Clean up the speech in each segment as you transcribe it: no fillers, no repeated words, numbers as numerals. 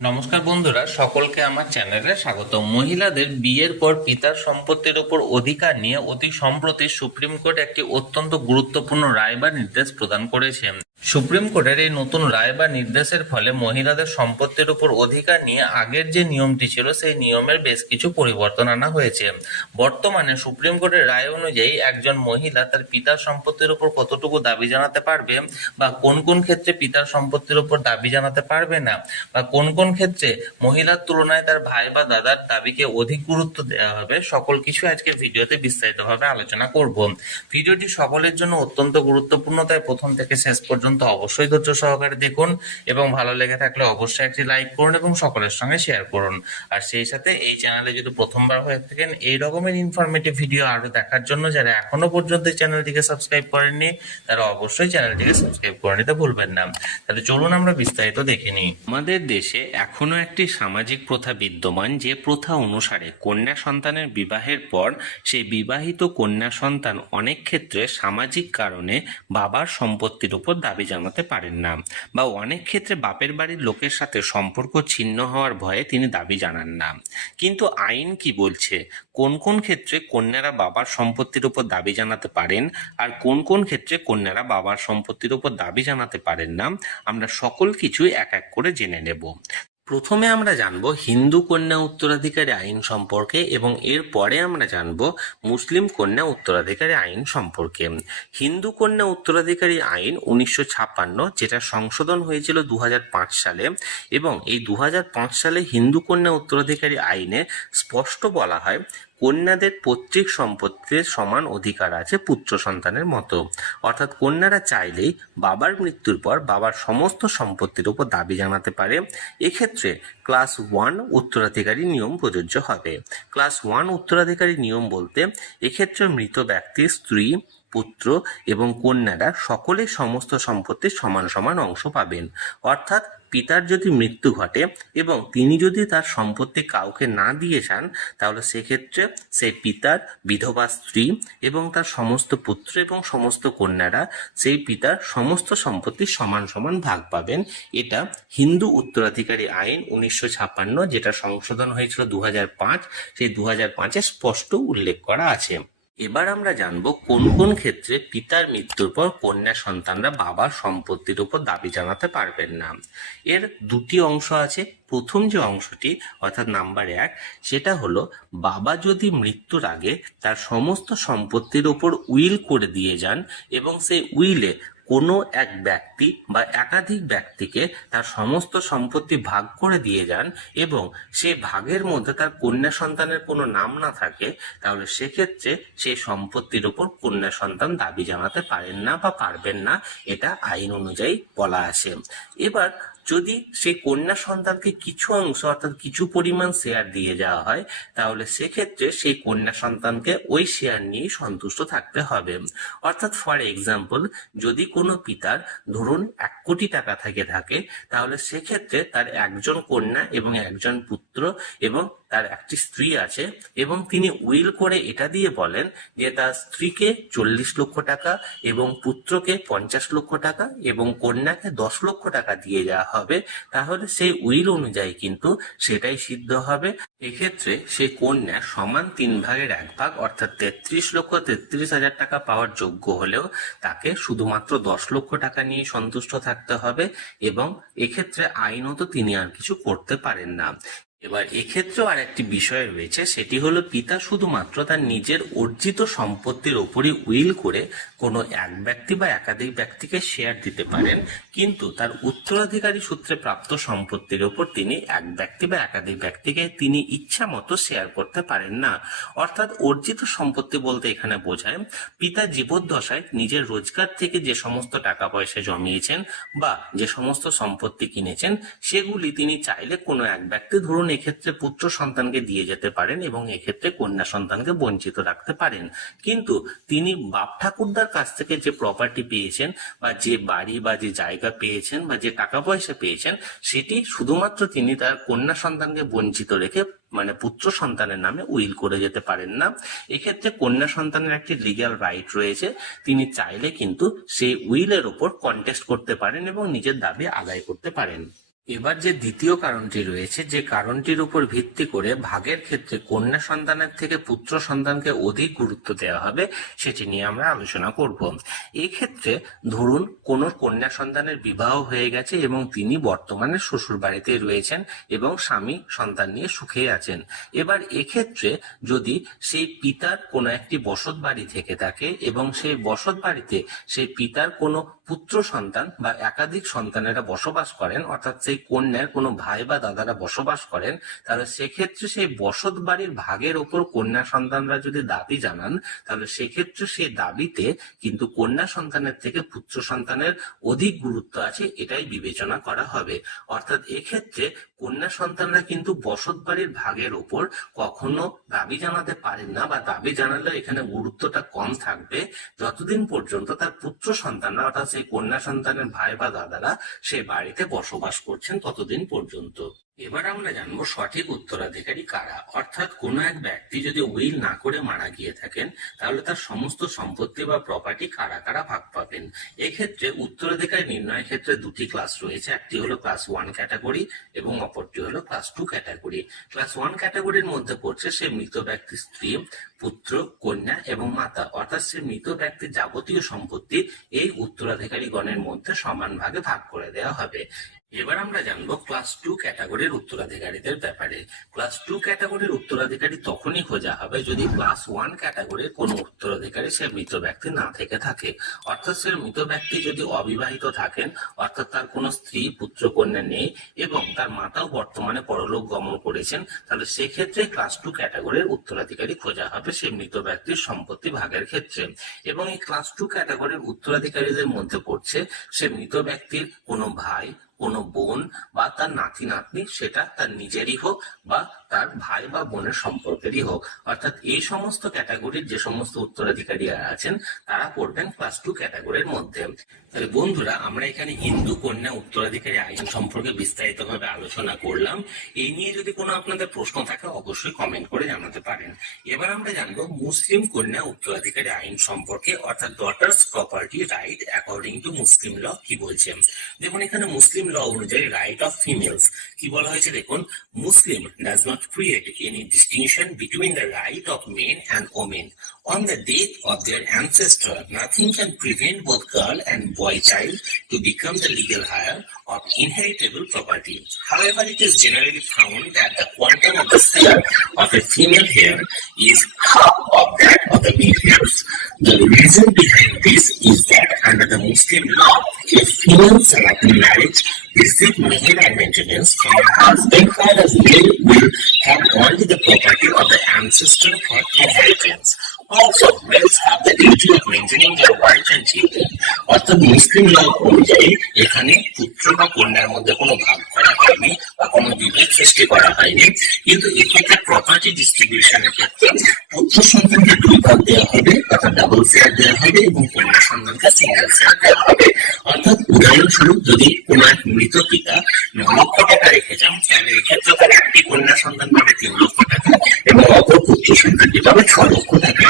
নমস্কার বন্ধুরা, সকলকে আমার চ্যানেলে স্বাগত। মহিলাদের বিয়ের পর পিতার সম্পত্তির উপর অধিকার নিয়ে অতি সম্প্রতি সুপ্রিম কোর্ট একটি অত্যন্ত গুরুত্বপূর্ণ রায় বা নির্দেশ প্রদান করেছে। সুপ্রিম কোর্টের এই নতুন রায় বা নির্দেশের ফলে মহিলাদের সম্পত্তির উপর অধিকার নিয়ে আগের যে নিয়মটি ছিল সেই নিয়মের বেশ কিছু পরিবর্তন আনা হয়েছে। বর্তমানে সুপ্রিম কোর্টের রায় অনুযায়ী একজন মহিলা তার পিতার সম্পত্তির উপর কতটুকু দাবি জানাতে পারবে, বা কোন কোন ক্ষেত্রে পিতার সম্পত্তির উপর দাবি জানাতে পারবে না, বা কোন কোন ক্ষেত্রে মহিলার তুলনায় তার ভাই বা দাদার দাবিকে অধিক গুরুত্ব দেওয়া হবে, সকল কিছু আজকে ভিডিওতে বিস্তারিতভাবে আলোচনা করব। ভিডিওটি সকলের জন্য অত্যন্ত গুরুত্বপূর্ণ, তাই প্রথম থেকে শেষ পর্যন্ত অবশ্যই ধৈর্য সহকারে দেখুন এবং ভালো লেগে থাকলে অবশ্যই একটি লাইক করুন এবং সকলের সঙ্গে শেয়ার করুন। আর সেই সাথে এই চ্যানেলে যদি প্রথমবার হয়ে থাকেন এই রকমের ইনফরমেটিভ ভিডিও আরো দেখার জন্য যারা এখনো পর্যন্ত চ্যানেলটিকে সাবস্ক্রাইব করেননি তারা অবশ্যই চ্যানেলটিকে সাবস্ক্রাইব করে নিতে ভুলবেন না। তাহলে চলুন আমরা বিস্তারিত দেখে নিই। আমাদের দেশে এখনো একটি সামাজিক প্রথা বিদ্যমান, যে প্রথা অনুসারে কন্যা সন্তানের বিবাহের পর সেই বিবাহিত কন্যা সন্তান অনেক ক্ষেত্রে সামাজিক কারণে বাবার সম্পত্তির উপর দাবি জানাতে পারেন না, বা অনেক ক্ষেত্রে বাপের বাড়ির লোকের সাথে সম্পর্ক ছিন্ন হওয়ার ভয়ে তিনি দাবি জানান না। কিন্তু আইন কি বলছে, কোন কোন ক্ষেত্রে কন্যারা বাবার সম্পত্তির উপর দাবি জানাতে পারেন আর কোন কোন ক্ষেত্রে কন্যারা বাবার সম্পত্তির উপর দাবি জানাতে পারেন না, আমরা সকল কিছুই এক এক করে জেনে নেব। প্রথমে আমরা জানব হিন্দু কন্যা উত্তরাধিকারী আইন সম্পর্কে এবং এরপরে আমরা জানব মুসলিম কন্যা উত্তরাধিকারী আইন সম্পর্কে। হিন্দু কন্যা উত্তরাধিকারী আইন 1956, যেটা সংশোধন হয়েছিল 2005 সালে, এবং এই 2005 সালে হিন্দু কন্যা উত্তরাধিকারী আইনে স্পষ্ট বলা হয় কন্যাদের পৈতৃক সম্পত্তির সমান অধিকার আছে পুত্র সন্তানের মতো। অর্থাৎ কন্যারা চাইলেই বাবার মৃত্যুর পর বাবার সমস্ত সম্পত্তির উপর দাবি জানাতে পারে। এক্ষেত্রে ক্লাস 1 উত্তরাধিকারী নিয়ম প্রযোজ্য হবে। ক্লাস 1 উত্তরাধিকারী নিয়ম বলতে এক্ষেত্রে মৃত ব্যক্তির স্ত্রী, পুত্র এবং কন্যারা সকলে সমস্ত সম্পত্তির সমান সমান অংশ পাবেন। অর্থাৎ পিতার যদি মৃত্যু ঘটে এবং তিনি যদি তার সম্পত্তি কাউকে না দিয়ে যান, তাহলে সেক্ষেত্রে সেই পিতার বিধবা স্ত্রী এবং তার সমস্ত পুত্র এবং সমস্ত কন্যারা সেই পিতার সমস্ত সম্পত্তি সমান সমান ভাগ পাবেন। এটা হিন্দু উত্তরাধিকারী আইন 1956, যেটা সংশোধন হয়েছিল 2005, সেই 2005-এ স্পষ্ট উল্লেখ করা আছে। এবার আমরা জানবো কোন কোন ক্ষেত্রে পিতার মৃত্যুর পর কন্যা সন্তানরা বাবার সম্পত্তির উপর দাবি জানাতে পারবেন না। এর দুটি অংশ আছে। প্রথম যে অংশটি অর্থাৎ নাম্বার 1, সেটা হলো বাবা যদি মৃত্যুর আগে তার সমস্ত সম্পত্তির উপর উইল করে দিয়ে যান এবং সেই উইলে কোনো এক ব্যক্তি বা একাধিক ব্যক্তিকে তার সমস্ত সম্পত্তি ভাগ করে দিয়ে যান এবং সেই ভাগের মধ্যে তার কন্যা সন্তানের কোনো নাম না থাকে, তাহলে সেক্ষেত্রে সেই সম্পত্তির উপর কন্যা সন্তান দাবি জানাতে পারেন না বা পারবেন না, এটা আইন অনুযায়ী বলা আছে। এবার যদি সেই কন্যা সন্তানকে কিছু অংশ অর্থাৎ কিছু পরিমাণ শেয়ার দিয়ে যাওয়া হয়, তাহলে সেক্ষেত্রে সেই কন্যা সন্তানকে ওই শেয়ার নিয়েই সন্তুষ্ট থাকতে হবে। অর্থাৎ ফর এক্সাম্পল, যদি কোনো পিতার ধরুন 1 কোটি টাকা থেকে থাকে, তাহলে সেক্ষেত্রে তার একজন কন্যা এবং একজন পুত্র এবং তার একটি স্ত্রী আছে, এবং তিনি উইল করে এটা দিয়ে বলেন যে তার স্ত্রীকে 40 লক্ষ টাকা এবং পুত্রকে 50 লক্ষ টাকা এবং কন্যাকে 10 লক্ষ টাকা দিয়ে যাওয়া হবে, তাহলে সেই উইল অনুযায়ী কিন্তু সেটাই সিদ্ধ হবে। এক্ষেত্রে সেই কন্যা সমান 3 ভাগের 1 ভাগ অর্থাৎ 33,33,000 টাকা পাওয়ার যোগ্য হলেও তাকে শুধুমাত্র 10 লক্ষ টাকা নিয়ে সন্তুষ্ট থাকতে হবে, এবং এক্ষেত্রে আইনত তিনি আর কিছু করতে পারেন না। এবার এক্ষেত্রেও আর একটি বিষয় রয়েছে, সেটি হলো পিতা শুধুমাত্র তার নিজের অর্জিত সম্পত্তির ওপরই উইল করে কোনো এক ব্যক্তি বা একাধিক ব্যক্তিকে শেয়ার দিতে পারেন, কিন্তু তার উত্তরাধিকারী সূত্রে প্রাপ্ত সম্পত্তির ওপর তিনি এক ব্যক্তি বা একাধিক ব্যক্তিকে তিনি ইচ্ছা মতো শেয়ার করতে পারেন না। অর্থাৎ অর্জিত সম্পত্তি বলতে এখানে বোঝায় পিতা জীবদ্দশায় নিজের রোজগার থেকে যে সমস্ত টাকা পয়সা জমিয়েছেন বা যে সমস্ত সম্পত্তি কিনেছেন, সেগুলি তিনি চাইলে কোনো এক ব্যক্তি, ধরুন এক্ষেত্রে পুত্র সন্তানকে দিয়ে যেতে পারেন এবং এক্ষেত্রে কন্যা সন্তানকে বঞ্চিত রাখতে পারেন। কিন্তু তিনি বাপ ঠাকুরদার কাছ থেকে যে প্রপার্টি পেয়েছেন বা যে বাড়ি বা যে জায়গা পেয়েছেন বা যে টাকা পয়সা পেয়েছেন, সেটি শুধুমাত্র তিনি তার কন্যা সন্তানকে বঞ্চিত রেখে মানে পুত্র সন্তানের নামে উইল করে যেতে পারেন না। এক্ষেত্রে কন্যা সন্তানের একটি লিগ্যাল রাইট রয়েছে, তিনি চাইলে কিন্তু সেই উইলের উপর কন্টেস্ট করতে পারেন এবং নিজের দাবি আদায় করতে পারেন। এবার যে দ্বিতীয় কারণটি রয়েছে, যে কারণটির উপর ভিত্তি করে ভাগের ক্ষেত্রে কন্যা সন্তানের থেকে পুত্র সন্তানকে অধিক গুরুত্ব দেওয়া হবে, সেটি নিয়ে আমরা আলোচনা করব। এক্ষেত্রে ধরুন কোন কন্যা সন্তানের বিবাহ হয়ে গেছে এবং তিনি বর্তমানে শ্বশুর বাড়িতেই রয়েছেন এবং স্বামী সন্তান নিয়ে সুখেই আছেন। এবার এক্ষেত্রে যদি সেই পিতার কোনো একটি বসত বাড়ি থেকে থাকে এবং সেই বসত বাড়িতে সেই পিতার কোনো পুত্র সন্তান বা একাধিক সন্তানেরা বসবাস করেন, অর্থাৎ সেই কন্যার কোনো ভাই বা দাদারা বসবাস করেন, তাহলে সেক্ষেত্রে সেই বসত বাড়ির ভাগের ওপর কন্যা সন্তানরা যদি দাবি জানান, তাহলে সেক্ষেত্রে সেই দাবিতে কিন্তু কন্যা সন্তানের থেকে পুত্র সন্তানের অধিক গুরুত্ব আছে, এটাই বিবেচনা করা হবে। অর্থাৎ এক্ষেত্রে কন্যা সন্তানরা কিন্তু বসত বাড়ির ভাগের ওপর কখনো দাবি জানাতে পারেন না, বা দাবি জানালে এখানে গুরুত্বটা কম থাকবে যতদিন পর্যন্ত তার পুত্র সন্তানরা, অর্থাৎ সেই কন্যা সন্তানের ভাই বা দাদারা সেই বাড়িতে বসবাস করছেন ততদিন পর্যন্ত। এবার আমরা জানবো সঠিক উত্তরাধিকারী কারা। অর্থাৎ কোনো এক ব্যক্তি যদি উইল না করে মারা গিয়ে থাকেন, তাহলে তার সমস্ত সম্পত্তি বা প্রপার্টি কারা কারা ভাগ পাবেন। এক্ষেত্রে উত্তরাধিকারী নির্ণয়ের ক্ষেত্রে দুটি ক্লাস রয়েছে, একটি হলো ক্লাস 1 ক্যাটাগরি এবং অপরটি হলো ক্লাস 2 ক্যাটাগরি। ক্লাস 1 ক্যাটাগরির মধ্যে পড়ছে সে মৃত ব্যক্তির স্ত্রী, পুত্র, কন্যা এবং মাতা, অর্থাৎ সে মৃত ব্যক্তির যাবতীয় সম্পত্তি এই উত্তরাধিকারী গণের মধ্যে সমান ভাগে ভাগ করে দেওয়া হবে। এবার আমরা জানবো ক্লাস 2 ক্যাটাগরির উত্তরাধিকারীদের ব্যাপারে। ক্লাস 2 ক্যাটাগরির উত্তরাধিকারী তখনই খোঁজা হবে যদি ক্লাস 1 ক্যাটাগরির কোনো উত্তরাধিকারী সে মৃত ব্যক্তি না থেকে থাকে। অর্থাৎ সে মৃত ব্যক্তি যদি অবিবাহিত থাকেন, অর্থাৎ তার কোনো স্ত্রী, পুত্র, কন্যা নেই এবং তার মাতাও বর্তমানে পরলোক গমন করেছেন, তাহলে সেক্ষেত্রে ক্লাস 2 ক্যাটাগরির উত্তরাধিকারী খোঁজা হবে সেই মৃত ব্যক্তির সম্পত্তি ভাগের ক্ষেত্রে। এবং এই ক্লাস 2 ক্যাটাগরির উত্তরাধিকারীদের মধ্যে পড়ছে সে মৃত ব্যক্তির কোনো ভাই, কোনো বোন বা তার নাতি নাতনি, সেটা তার নিজেরই হোক বা তার ভাই বা বোনের সম্পর্কেরই হোক। অর্থাৎ এই সমস্ত ক্যাটাগরির যে সমস্ত উত্তরাধিকারী আছেন তারা পড়বেন ক্লাস 2 ক্যাটাগরির মধ্যে। তাহলে বন্ধুরা, আমরা এখানে হিন্দু কন্যা উত্তরাধিকারী আইন সম্পর্কে বিস্তারিতভাবে আলোচনা করলাম। এই নিয়ে যদি কোনো আপনাদের প্রশ্ন থাকে অবশ্যই কমেন্ট করে জানাতে পারেন। এবার আমরা জানবো মুসলিম কন্যা উত্তরাধিকারী আইন সম্পর্কে, অর্থাৎ daughters property right according to Muslim law কি বলছে। দেখুন এখানে মুসলিম ল অনুযায়ী রাইট অফ ফিমেলস কি বলা হয়েছে দেখুন, Muslim does not create any distinction between the right of men and women. On the death of their ancestor, nothing can prevent both girl and boy child to become the legal heir of inheritable property. However, it is generally found that the quantum of the share of a female heir is half of that of the male heirs. The reason behind this is that under the Muslim law, a female selecting marriage receive meher and maintenance from her husband, whereas male will have only the property of the ancestor for inheritance. Also, males have the duty of maintaining their wife and children. অর্থাৎ মুসলিম ল অনুযায়ী এখানে পুত্র বা কন্যার মধ্যে কোনো ভাগ করা হয়নি বা কোনো বিভেদ সৃষ্টি করা হয়নি, কিন্তু এক্ষেত্রে প্রপার্টি ডিস্ট্রিবিউশনের ক্ষেত্রে পুত্র সন্তানকে 2 ভাগ দেওয়া হবে, অর্থাৎ ডাবল শেয়ার দেওয়া হবে, এবং কন্যা সন্তানকে সিঙ্গেল শেয়ার দেওয়া হবে। অর্থাৎ উদাহরণস্বরূপ যদি কোনো এক মৃত পিতা 9 লক্ষ টাকা রেখে যান, তাহলে এক্ষেত্রে তার একটি কন্যা সন্তান পাবে 3 লক্ষ টাকা এবং অপর পুত্র সন্তানটি পাবে 6 লক্ষ টাকা।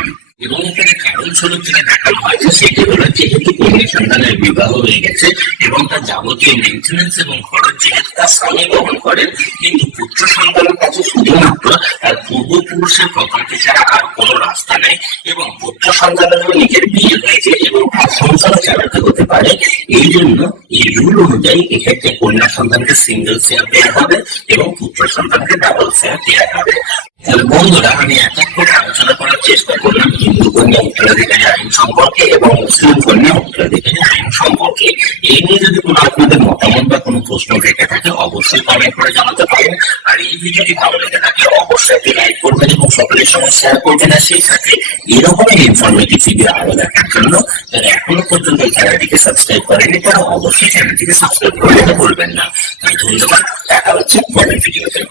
এবং এখানে কারণ স্বরূপ যেটা দেখানো হয়েছে সেটি হলো, যেহেতু কন্যা সন্তানের বিবাহ হয়ে গেছে এবং তার যাবতীয় মেনটেন্যান্স এবং খরচ যেহেতু তার স্বামী বহন করেন, কিন্তু পুত্র সন্তানের কাছে শুধুমাত্র তার পূর্বপুরুষের প্রপার্টি ছাড়া আর কোনো রাস্তা নেই, এবং পুত্র সন্তানেরও নিজের বিয়ে হয়েছে এবং তার সংসার চালাতে হতে পারে। এই জন্য এই রুল অনুযায়ী এক্ষেত্রে কন্যা সন্তানকে সিঙ্গেল শেয়ার দেওয়া হবে এবং পুত্র সন্তানকে ডাবল শেয়ার দেওয়া হবে। তাহলে বন্ধুরা, আমি এক এক করে আলোচনা করার চেষ্টা করলাম হিন্দু কন্যা উত্তরাধিকারী আইন সম্পর্কে এবং মুসলিম কন্যা উত্তরাধিকারী আইন সম্পর্কে। এই নিয়ে যদি কোনো আপনাদের মতামত বা কোনো প্রশ্ন থেকে থাকে অবশ্যই কমেন্ট করে জানাতে পারেন। আর এই ভিডিওটি ভালো লেগে থাকলে অবশ্যই একটি লাইক করবেন এবং সকলের সঙ্গে শেয়ার করবেন। আর সেই সাথে এরকমই ইনফরমেটিভ ভিডিও আরো দেখার জন্য যারা এখনো পর্যন্ত এই চ্যানেলটিকে সাবস্ক্রাইব করেনি তারা অবশ্যই চ্যানেলটিকে সাবস্ক্রাইব করে নিতে ভুলবেন না। তাই ধন্যবাদ, দেখা হচ্ছে পরের ভিডিওতে।